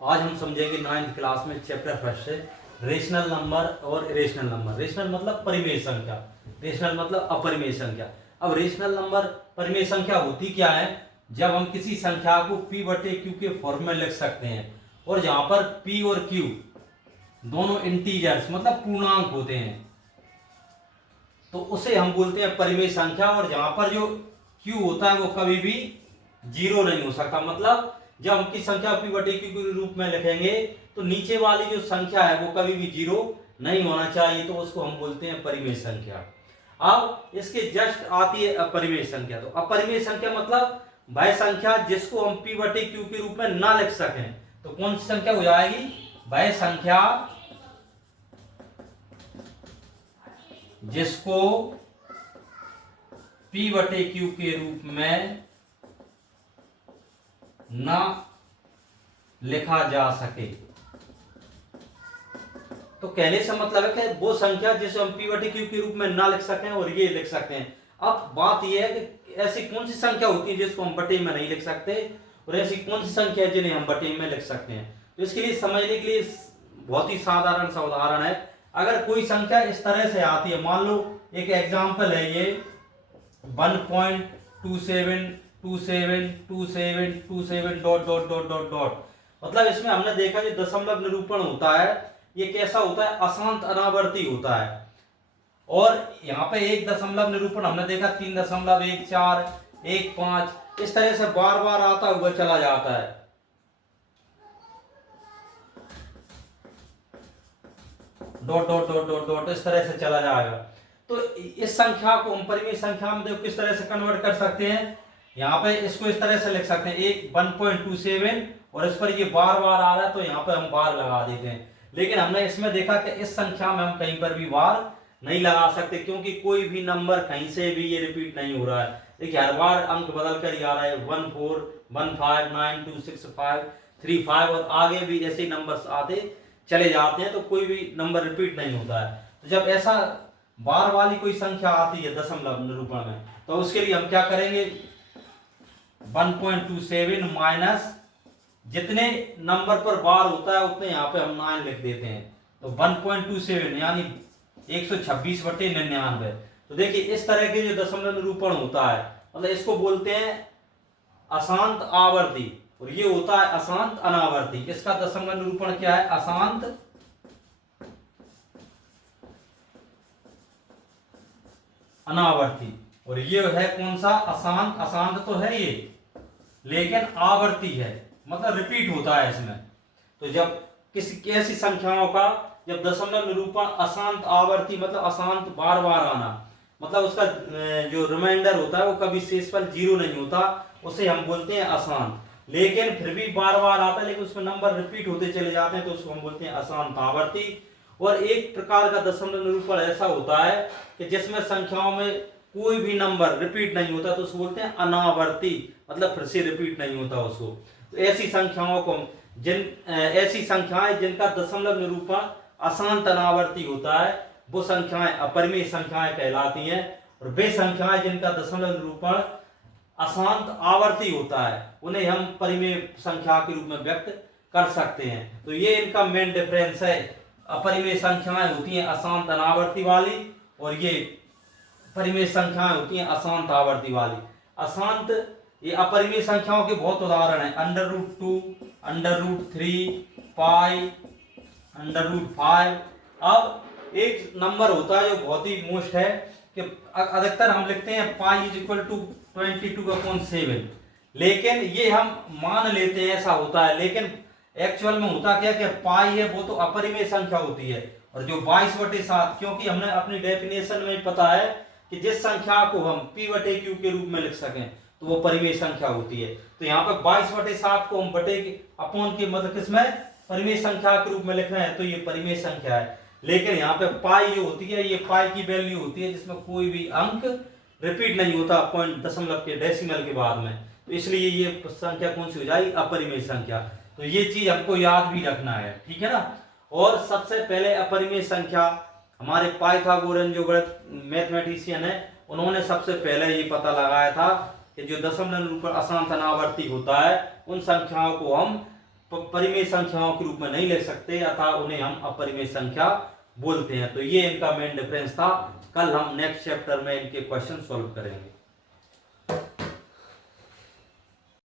आज हम समझेंगे 9th क्लास में चैप्टर फर्स्ट से रेशनल नंबर और इरेशनल नंबर। रेशनल मतलब परिमेय संख्या, रेशनल मतलब अपरिमेय संख्या। अब रेशनल नंबर परिमेय संख्या होती क्या है? जब हम किसी संख्या को p बटे q के फॉर्म में लिख सकते हैं और जहां पर p और q दोनों इंटीजर्स मतलब पूर्णांक होते हैं तो उसे हम बोलते हैं परिमेय संख्या। और जहां पर जो q होता है वो कभी भी जीरो नहीं हो सकता। मतलब जब हम किसी संख्या p बटे q के रूप में लिखेंगे तो नीचे वाली जो संख्या है वो कभी भी जीरो नहीं होना चाहिए, तो उसको हम बोलते हैं परिमेय संख्या। अब इसके जस्ट आती है अपरिमेय संख्या। तो अपरिमेय संख्या मतलब वह संख्या जिसको हम p बटे q के रूप में ना लिख सकें। तो कौन सी संख्या हो जाएगी? वह संख्या जिसको p बटे q के रूप में ना लिखा जा सके। तो कहने से मतलब है कि वो संख्या जिसे हम p बटे q के रूप में ना लिख सकें और ये लिख सकते हैं। अब बात यह है कि ऐसी कौन सी संख्या होती है जिसको हम बटे में नहीं लिख सकते और ऐसी कौन सी संख्या है जिन्हें हम बटे में लिख सकते हैं। तो इसके लिए समझने के लिए बहुत ही साधारण सा उदाहरण है। अगर कोई संख्या इस तरह से आती है, मान लो एक एग्जाम्पल है ये 1.27272727 dot dot dot dot dot. मतलब इसमें हमने देखा जो दशमलव निरूपण होता है ये कैसा होता है? अशांत अनावर्ती होता है। और यहाँ पे एक दशमलव निरूपण हमने देखा 3.1415 इस तरह से बार बार आता हुआ चला जाता है। Dot dot dot dot dot इस तरह से चला जाएगा। तो इस संख्या को हम परिमेय संख्या में देखो किस तरह से कन्वर्ट कर सकते हैं। यहाँ पे इसको इस तरह से लिख सकते हैं एक 1.27 और इस पर ये बार बार आ रहा है तो यहाँ पे हम बार लगा देते हैं। लेकिन हमने इसमें देखा कि इस संख्या में हम कहीं पर भी बार नहीं लगा सकते क्योंकि कोई भी नंबर कहीं से भी ये रिपीट नहीं हो रहा है। देखिए हर बार अंक बदल कर ही आ रहा है 1415926535 और आगे भी ऐसे नंबर्स आते चले जाते हैं तो कोई भी नंबर रिपीट नहीं होता है। तो जब ऐसा बार वाली कोई संख्या आती है दशमलव निरूपण में तो उसके लिए हम क्या करेंगे? 1.27 माइनस जितने नंबर पर बार होता है उतने यहाँ पे हम 9 लिख देते हैं। तो 1.27 यानी 126/99। तो देखिए इस तरह के जो दशमलव निरूपण होता है मतलब इसको बोलते हैं अशांत आवर्ती और ये होता है अशांत अनावर्ती। इसका दशमलव निरूपण क्या है? अशांत अनावर्ती। और ये है कौन सा? अशांत। अशांत तो है ये लेकिन आवर्ती है मतलब रिपीट होता है इसमें। तो जब किसी ऐसी संख्याओं का जब दशमलव निरूपण अशांत आवर्ती मतलब अशांत बार बार आना मतलब उसका जो रिमाइंडर होता है वो कभी शेष पर जीरो नहीं होता, उसे हम बोलते हैं अशांत। लेकिन फिर भी बार बार आता है लेकिन उसमें नंबर रिपीट होते चले जाते हैं तो उसको हम बोलते हैं अशांत आवर्ती। और एक प्रकार का दशमलव निरूपण ऐसा होता है कि जिसमें संख्याओं में कोई भी नंबर रिपीट नहीं होता तो उसको बोलते हैं अनावर्ती मतलब फिर से रिपीट नहीं होता उसको। तो ऐसी संख्याओं को ऐसी संख्याएं जिनका दशमलव निरूपण अशांत अनावर्ती होता है वो संख्याएं अपरिमेय संख्याएं कहलाती हैं। और वे संख्याएं जिनका दशमलव निरूपण अशांत आवर्ती होता है उन्हें हम परिमेय संख्या के रूप में व्यक्त कर सकते हैं। तो ये इनका मेन डिफरेंस है। अपरिमेय संख्याएं होती हैं अशांत अनावर्ती वाली और ये परिमेय संख्याएं होती हैं अशांत आवर्ती वाली। अशांत ये अपरिमेय संख्याओं के बहुत उदाहरण हैं √2 √3 पाई √5। अब एक नंबर होता है जो बहुत ही मोस्ट है कि अधिकतर हम लिखते हैं पाई = 22/7 लेकिन ये हम मान लेते हैं ऐसा होता है लेकिन एक्चुअल में होता क्या कि पाई है वो तो अपरिमेय संख्या होती है और जो 22/7 क्योंकि हमने अपनी डेफिनेशन में पता है कि जिस संख्या को हम p बटे q के रूप में लिख सकें तो वो परिमेय संख्या होती है। तो यहाँ पे 22/7 को हम बटे अपॉन के मतलब किसमें परिमेय संख्या के रूप में लिख रहे हैं तो ये परिमेय संख्या है। लेकिन यहाँ पे पाई जो होती है ये पाई की वैल्यू होती है जिसमें कोई भी अंक रिपीट नहीं होता पॉइंट दशमलव के डेसिमल के बाद में, तो इसलिए ये संख्या कौन सी हो जाएगी? अपरिमेय संख्या। तो ये चीज हमको याद भी रखना है, ठीक है ना। और सबसे पहले अपरिमेय संख्या हमारे पाइथागोरन जो गणित मैथमेटिशियन है उन्होंने सबसे पहले ये पता लगाया था कि जो दशमलव निरूपण अशांत अनावर्ती होता है उन संख्याओं को हम परिमेय संख्याओं के रूप में नहीं ले सकते, अतः उन्हें हम अपरिमेय संख्या बोलते हैं। तो ये इनका मेन डिफरेंस था। कल हम नेक्स्ट चैप्टर में इनके क्वेश्चन सॉल्व करेंगे।